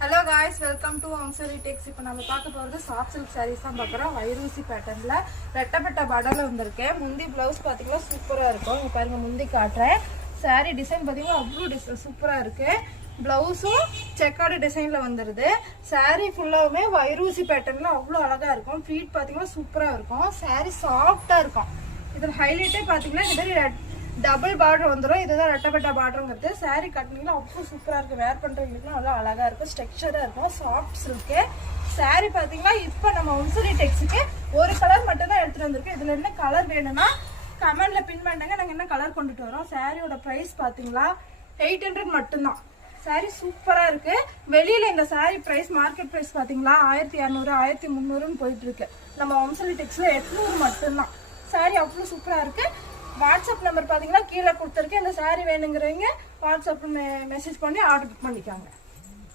Hello guys, welcome to வம்சலி டெக்ஸ். இப்போ நம்ம பார்க்க போகிறது சாஃப்ட் சில்க் சாரீஸ் தான் பார்க்குறோம். வைரூசி பேட்டர்னில் ரெட்டப்பட்ட பார்டரில் வந்திருக்கேன். முந்தி ப்ளவுஸ் பார்த்தீங்கன்னா சூப்பராக இருக்கும். இங்கே பாருங்கள், முந்தி காட்டுறேன். சாரீ டிசைன் பார்த்தீங்கன்னா அவ்வளோ சூப்பராக இருக்குது. ப்ளவுஸும் செக்கார்டு டிசைனில் வந்துடுது. சாரீ ஃபுல்லாகவுமே வைரூசி பேட்டர்னில் அவ்வளோ அழகாக இருக்கும். ஃபீட் பார்த்தீங்கன்னா சூப்பராக இருக்கும். சாரீ சாஃப்டாக இருக்கும். இதில் ஹைலைட்டே பார்த்தீங்கன்னா இந்த மாதிரி டபுள் பார்டர் வந்துடும். இதுதான் ரெட்டப்பட்ட பார்டருங்கிறது. சாரீ கட்டினீங்கன்னா அவ்வளோ சூப்பராக இருக்குது. வேர் பண்ணுறவங்களுக்குலாம் அவ்வளோ அழகாக இருக்கும். ஸ்ட்ரக்சராக இருக்கும். சாஃப்ட் சில்க்கு சாரீ பார்த்தீங்கன்னா இப்போ நம்ம வம்சலி டெக்ஸுக்கு ஒரு கலர் மட்டும் தான் எடுத்துகிட்டு வந்திருக்கோம். இதில் என்ன கலர் வேணும்னா கமெண்டில் பின் பண்ணுங்க. நாங்கள் என்ன கலர் கொண்டுட்டு வரோம். சாரியோட ப்ரைஸ் பார்த்தீங்களா 800 மட்டும்தான். சாரீ சூப்பராக இருக்குது. வெளியில் இந்த சாரீ ப்ரைஸ் மார்க்கெட் ப்ரைஸ் பார்த்தீங்களா 1200 1300ன்னு போயிட்டுருக்கு. நம்ம வம்சலி டெக்ஸில் 800 மட்டும்தான். சாரீ அவ்வளோ சூப்பராக இருக்குது. வாட்ஸ்அப் நம்பர் பார்த்தீங்கன்னா கீழே கொடுத்துருக்கேன். இந்த சாரீ வேணுங்கிறவங்க வாட்ஸ்அப்பில் மெசேஜ் பண்ணி ஆர்டர் புக் பண்ணிக்காங்க.